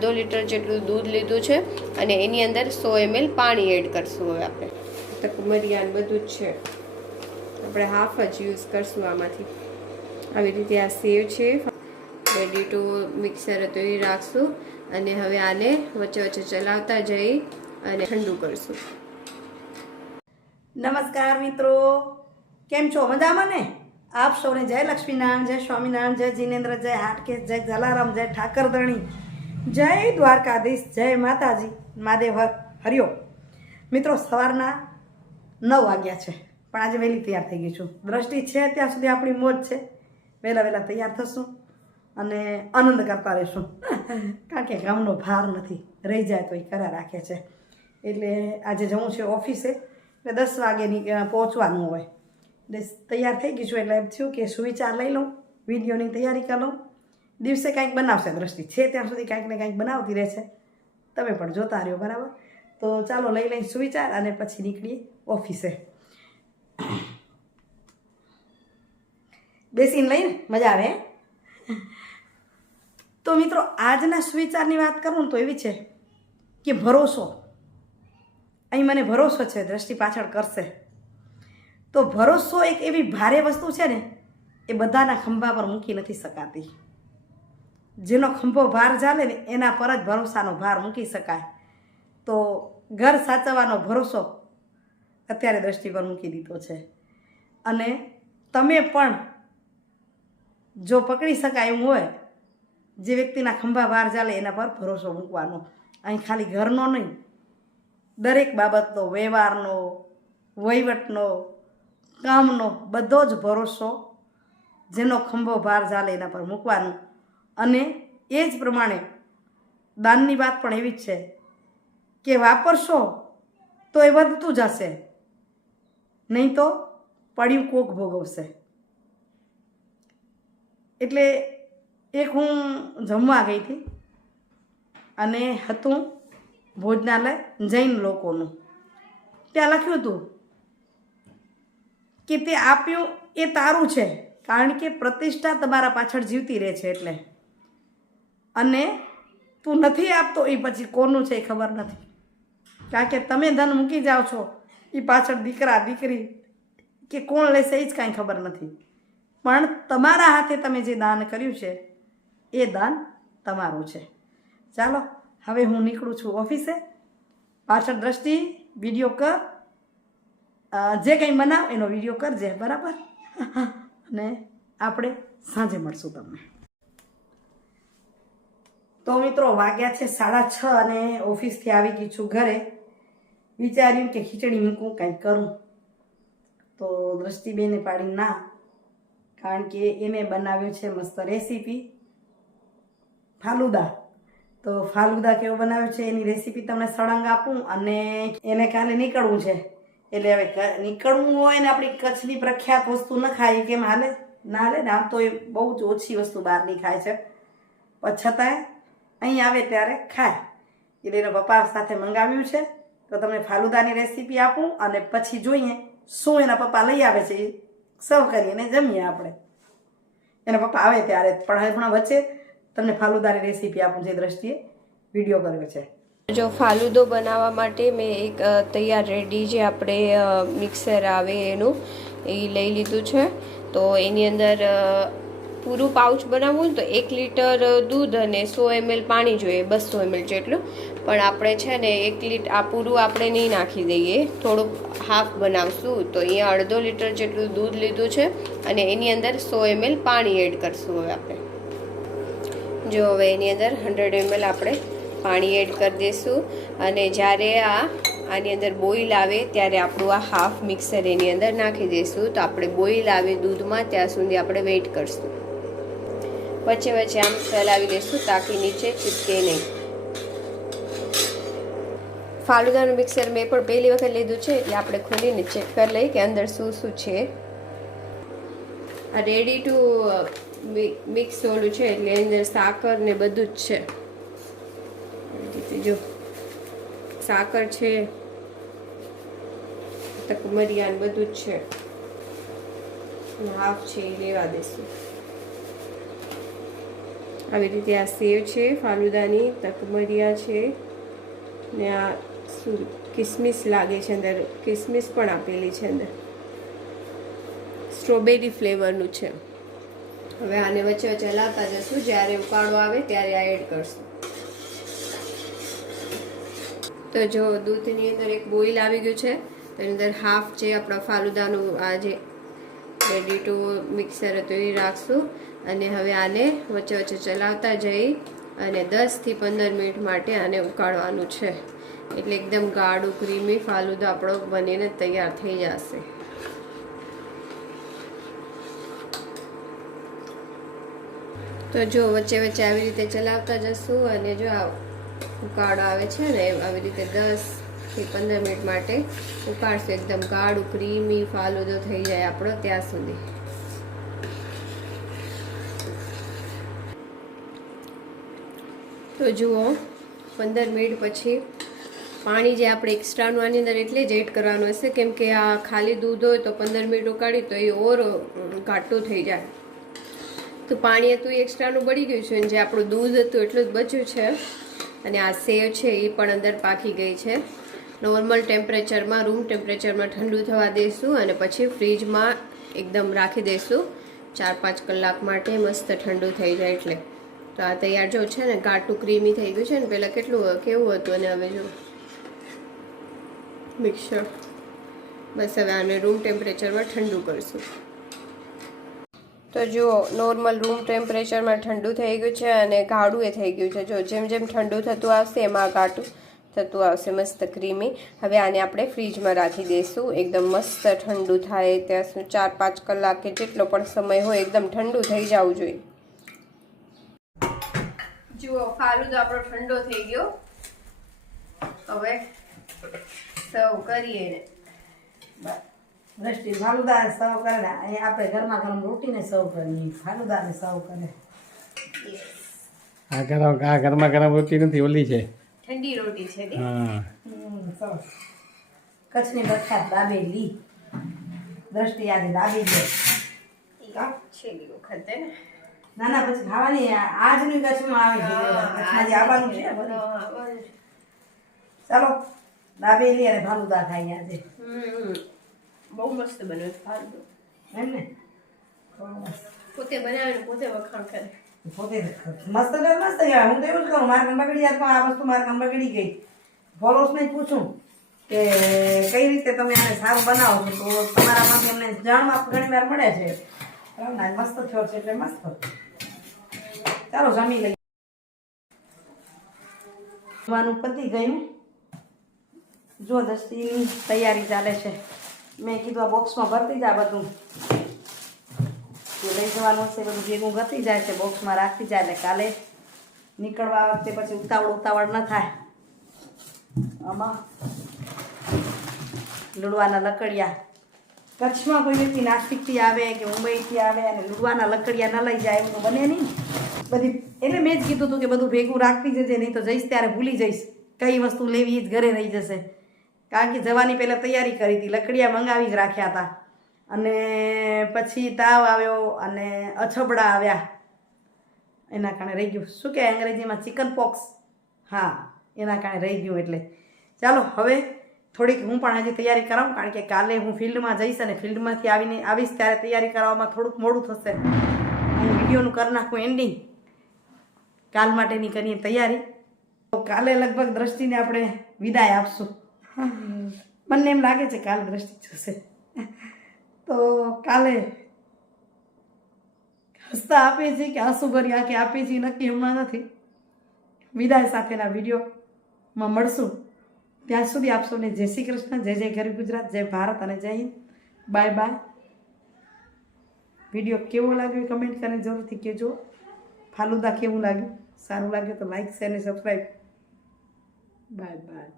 2 litre જેટલું દૂધ લીધું છે અને એની અંદર 100 ml પાણી એડ કરશું. હવે આપણે તકમરિયાન બધું જ છે, આપણે હાફ જ યુઝ કરશું આમાંથી. આવી રીતે આ સેવ છે, રેડી ટુ મિક્સર તો એ રાખશું અને હવે આને વચ્ચે વચ્ચે ચલાવતા જઈ અને ઠંડુ કરશું. નમસ્કાર મિત્રો, કેમ છો? મજામાં ને? આપ સૌને જય લક્ષ્મીનારાયણ, જય સ્વામિનારાયણ, જય જીનેન્દ્ર, જય હાટકેશ, જય જલારામ, જય ઠાકરધણી, જય દ્વારકાધીશ, જય માતાજી, મહાદેવ હરિયો. મિત્રો, સવારના 9 વાગ્યા છે, પણ આજે વહેલી તૈયાર થઈ ગઈ છું. દ્રષ્ટિ છે ત્યાં સુધી આપણી મોજ છે. વહેલા તૈયાર થશું અને આનંદ કરતા રહીશું, કારણ કે ગામનો ભાર નથી, રહી જાય તો એ કરા રાખે છે. એટલે આજે જવું છે ઓફિસે, એટલે 10 વાગે પહોંચવાનું હોય. એટલે તૈયાર થઈ ગઈ છું, એટલે એમ થયું કે સુવિચાર લઈ લઉં, વિડીયોની તૈયારી કરી લઉં. દિવસે કાંઈક બનાવશે દ્રષ્ટિ, છે ત્યાં સુધી કાંઈક ને કાંઈક બનાવતી રહે છે. તમે પણ જોતા રહ્યો, બરાબર? તો ચાલો લઈ લઈ સુવિચાર અને પછી નીકળીએ ઓફિસે. બેસીને લઈને મજા આવે. તો મિત્રો, આજના સુવિચારની વાત કરું ને તો એવી છે કે ભરોસો. અહીં મને ભરોસો છે દ્રષ્ટિ પાછળ કરશે. તો ભરોસો એક એવી ભારે વસ્તુ છે ને, એ બધાના ખંભા પર મૂકી નથી શકાતી. જેનો ખંભો ભાર ચાલે ને એના પર જ ભરોસાનો ભાર મૂકી શકાય. તો ઘર સાચવવાનો ભરોસો અત્યારે દ્રષ્ટિ પર મૂકી દીધો છે. અને તમે પણ જો પકડી શકાય એમ હોય, જે વ્યક્તિના ખંભા ભાર ચાલે એના પર ભરોસો મૂકવાનો. અહીં ખાલી ઘરનો નહીં, દરેક બાબતનો, વ્યવહારનો, વહીવટનો, કામનો બધો જ ભરોસો જેનો ખંભો ભાર ચાલે એના પર મૂકવાનું. અને એ જ પ્રમાણે દાનની વાત પણ એવી જ છે કે વાપરશો તો એ વધતું જશે, નહીં તો પડ્યું કોક ભોગવશે. એટલે એક હું જમવા ગઈ હતી અને હતું ભોજનાલય જૈન લોકોનું. ત્યાં લખ્યું હતું કે તે આપ્યું એ તારું છે, કારણ કે પ્રતિષ્ઠા તમારા પાછળ જીવતી રહે છે. એટલે અને તું નથી આપતો એ પછી કોનું છે એ ખબર નથી, કારણ કે તમે ધન મૂકી જાઓ છો એ પાછળ દીકરા દીકરી કે કોણ લેશે એ જ કાંઈ ખબર નથી. પણ તમારા હાથે તમે જે દાન કર્યું છે એ દાન તમારું છે. ચાલો હવે હું નીકળું છું ઓફિસે. પાછળ દ્રષ્ટિ વિડીયો કર, જે કંઈ બનાવ એનો વિડીયો કરજે, બરાબર? અને આપણે સાંજે મળશું તમને. તો મિત્રો, વાગ્યા છે 6:30 અને ઓફિસથી આવી ગઈ છું ઘરે. વિચાર્યું કે ખીચડી મૂકું, કંઈક કરું. તો દ્રષ્ટિબેને પાડી ના, કારણ કે એને બનાવ્યું છે મસ્ત રેસીપી ફાલુદા. તો ફાલુદા કેવો બનાવ્યો છે એની રેસીપી તમને સળંગ આપું. અને એને કાલે નીકળવું છે, એટલે હવે નીકળવું હોય ને આપણી કચ્છની પ્રખ્યાત વસ્તુ ન ખાય કેમ હાલે? ના હાલે ને. આમ તો એ બહુ જ ઓછી વસ્તુ બહારની ખાય છે, પણ છતાંય અહીં આવે ત્યારે ખાય. એટલે એના પપ્પા સાથે મંગાવ્યું છે. તો તમને ફાલુદાની રેસીપી આપું અને પછી જોઈએ શું એના પપ્પા લઈ આવે છે, એ સર્વ કરીને જમીએ આપણે. એના પપ્પા આવે ત્યારે. પણ હમણાં વચ્ચે તમને ફાલુદાની રેસીપી આપું, જે દ્રષ્ટિએ વિડીયો કર્યો છે. જો ફાલુદો બનાવવા માટે મેં એક તૈયાર રેડી જે આપણે મિક્સર આવે એનું એ લઈ લીધું છે. તો એની અંદર પૂરું પાઉચ બનાવવું તો 1 લીટર દૂધ અને 100 ml પાણી જોઈએ, 200 ml જેટલું. પણ આપણે છે ને 1 લીટર આ પૂરું આપણે નહીં નાખી દઈએ, થોડુંક હાફ બનાવશું. તો અહીંયા 1/2 લીટર જેટલું દૂધ લીધું છે અને એની અંદર 100 ml પાણી એડ કરશું. હવે આપણે જો હવે એની અંદર 100 ml આપણે પાણી એડ કરી દઈશું. અને જ્યારે આની અંદર બોઇલ આવે ત્યારે આપણું આ હાફ મિક્સર એની અંદર નાખી દઈશું. તો આપણે બોઇલ આવે દૂધમાં ત્યાં સુધી આપણે વેઇટ કરશું. વચ્ચે વચ્ચે આમ ફેલાવી દઈશું તાકી નીચે ચીપકે નહીં. ફાલુદાનું મિક્સર મેં પણ પહેલી વખત લીધું છે, એટલે આપણે ખોલીને ચેક કરી લઈએ કે અંદર શું શું છે. આ રેડી ટુ મિક્સ ઓલું છે, એટલે અંદર સાકર ને બધું જ છે. જો સાકર છે, તકમરિયાન બધું જ છે. હાફ છે એ લેવા દઈશું. આવી રીતે આ સેવ છે ફાલુદાની, તકમરિયા છે ને આ શું કિસમિસ લાગે છે અંદર, કિસમિસ પણ આપેલી છે અંદર, સ્ટ્રોબેરી ફ્લેવરનું છે. હવે આને વચ્ચે વચ્ચે હલાવતા જશું, જ્યારે ઉકાળો આવે ત્યારે આ એડ કરશું. તો જો દૂધની અંદર એક બોઇલ આવી ગયું છે, તો એની અંદર હાફ જે આપણા ફાલુદાનું આ જે રેડી ટુ મિક્સર હતું એ રાખશું. અને હવે આને વચ્ચે વચ્ચે ચલાવતા જઈ અને 10 થી 15 મિનિટ માટે આને ઉકાળવાનું છે, એટલે એકદમ ગાઢું ક્રીમી ફાલુદા આપણો બનીને તૈયાર થઈ જશે. તો જો વચ્ચે વચ્ચે આવી રીતે ચલાવતા જશું અને જો આ ઉકાળો આવે છે ને આવી રીતે 10 થી 15 મિનિટ માટે ઉકાળશું, એકદમ ગાઢું ક્રીમી ફાલુદો થઈ જાય આપણો ત્યાં સુધી. તો જુઓ 15 મિનિટ પછી પાણી જે આપણે એક્સ્ટ્રાનું આની અંદર એટલે જ એડ કરવાનું હશે, કેમ કે આ ખાલી દૂધ હોય તો 15 મિનિટ ઉકાળી તો એ ઓર ઘાટું થઈ જાય. તો પાણી હતું એ એક્સ્ટ્રાનું બળી ગયું છે અને જે આપણું દૂધ હતું એટલું જ બચ્યું છે. અને આ સેવ છે એ પણ અંદર પાકી ગઈ છે. નોર્મલ ટેમ્પરેચરમાં, રૂમ ટેમ્પરેચરમાં ઠંડુ થવા દઈશું અને પછી ફ્રીજમાં એકદમ રાખી દઈશું 4-5 કલાક માટે, મસ્ત ઠંડુ થઈ જાય એટલે. તો આ તૈયાર જો છે ને ઘાટું ક્રીમી થઈ ગયું છે ને, પહેલાં કેવું હતું અને હવે જો મિક્સર. બસ હવે આને રૂમ ટેમ્પરેચરમાં ઠંડુ કરશું. તો જુઓ નોર્મલ રૂમ ટેમ્પરેચરમાં ઠંડુ થઈ ગયું છે અને ગાઢું એ થઈ ગયું છે. જો જેમ જેમ ઠંડુ થતું આવશે એમાં ઘાટું થતું આવશે, મસ્ત ક્રીમી. હવે આને આપણે ફ્રીજમાં રાખી દઈશું, એકદમ મસ્ત ઠંડુ થાય ત્યાં સુધી 4-5 કલાક કે જેટલો પણ સમય હોય એકદમ ઠંડુ થઈ જવું જોઈએ. જુઓ ફાલુદો આપણો ઠંડો થઈ ગયો, હવે સર્વ કરીએ ને. દ્રષ્ટિ ફાલુદા સર્વ કરે ને અહીંયા આપણે ગરમા ગરમ રોટીને સર્વ કરીએ, ફાલુદાને સર્વ કરે. આ ગરમા ગરમ રોટી નથી, ઓલી છે ઠંડી રોટી છે. હા સરસ. કચ્છની પ્રખ્યાત દાબેલી. દ્રષ્ટિ આજે દાબેલી છેલ્લી વખતે ને ના ના પછી ખાવાની આજની કચ્છમાં આવે છે, આજે આવવાનું છે બધું. ચાલો દાબેલી અને ફાલુદા ખાઈએ આજે. બહુ મસ્ત બન્યો ફાલુદો એમ ને, પોતે બનાવે પોતે વખાણ કરે. પોતે મસ્ત મસ્ત કહેવાય. હું તો એવું જ કરું, મારા કંબકડી યાદમાં આ વસ્તુ મારા કંબકડી ગઈ. ફોલોઅર્સને જ પૂછું કે કઈ રીતે તમે આને સારું બનાવો છો, તો તમારામાંથી અમને જાણવા ઘણી વાર મળે છે. મસ્ત થયો છે એટલે મસ્ત. ચાલો જમી લઈએ. જમવાનું પતી ગયું. જો દસ્તીની તૈયારી ચાલે છે. મેં કીધું આ બોક્સમાં ભરતી જાય બધું, લઈ જવાનું હશે બધું ભેગું ગતી જાય છે, બોક્સમાં રાખતી જાય એટલે કાલે નીકળવા વખતે પછી ઉતાવળ ન થાય. આમાં લુડવાના લકડિયા, કચ્છમાં કોઈ વ્યક્તિ નાસિકથી આવે કે મુંબઈથી આવે અને લુડવાના લકડિયા ન લઈ જાય એવું તો બને નહીં બધી. એટલે મેં જ કીધું હતું કે બધું ભેગું રાખતી જજે, નહીં તો જઈશ ત્યારે ભૂલી જઈશ કઈ વસ્તુ લેવી, એ જ ઘરે રહી જશે. કારણ કે જવાની પહેલાં તૈયારી કરી હતી, લકડિયા મંગાવી જ રાખ્યા હતા અને પછી તાવ આવ્યો અને અછબડા આવ્યા, એના કારણે રહી ગયું. શું કે અંગ્રેજીમાં ચિકન પોક્સ, હા એના કારણે રહી ગયું. એટલે ચાલો હવે થોડીક હું પણ હજી તૈયારી કરાવું, કારણ કે કાલે હું ફિલ્ડમાં જઈશ અને ફિલ્ડમાંથી આવીશ ત્યારે તૈયારી કરવામાં થોડુંક મોડું થશે. હું વિડીયોનું કરી નાખું એન્ડિંગ, કાલ માટેની કરીએ તૈયારી. તો કાલે લગભગ દ્રષ્ટિને આપણે વિદાય આપશું. મને એમ લાગે છે કાલે દ્રષ્ટિ જશે, તો કાલે હસતા આપે છે કે આંસુ ભરી આંખે આપે છે નક્કી હમણાં નથી. વિદાય સાથેના વિડીયોમાં મળશું. ત્યાં સુધી આપ સૌને જય શ્રી કૃષ્ણ, જય જય ગરવી ગુજરાત, જય ભારત અને જય હિન્દ. Bye bye. વિડીયો કેવો લાગ્યો એ કમેન્ટ કરીને જરૂરથી કહેજો. ફાલુદા કેવું લાગ્યું, સારું લાગ્યું તો લાઈક શેર અને સબસ્ક્રાઈબ. Bye bye.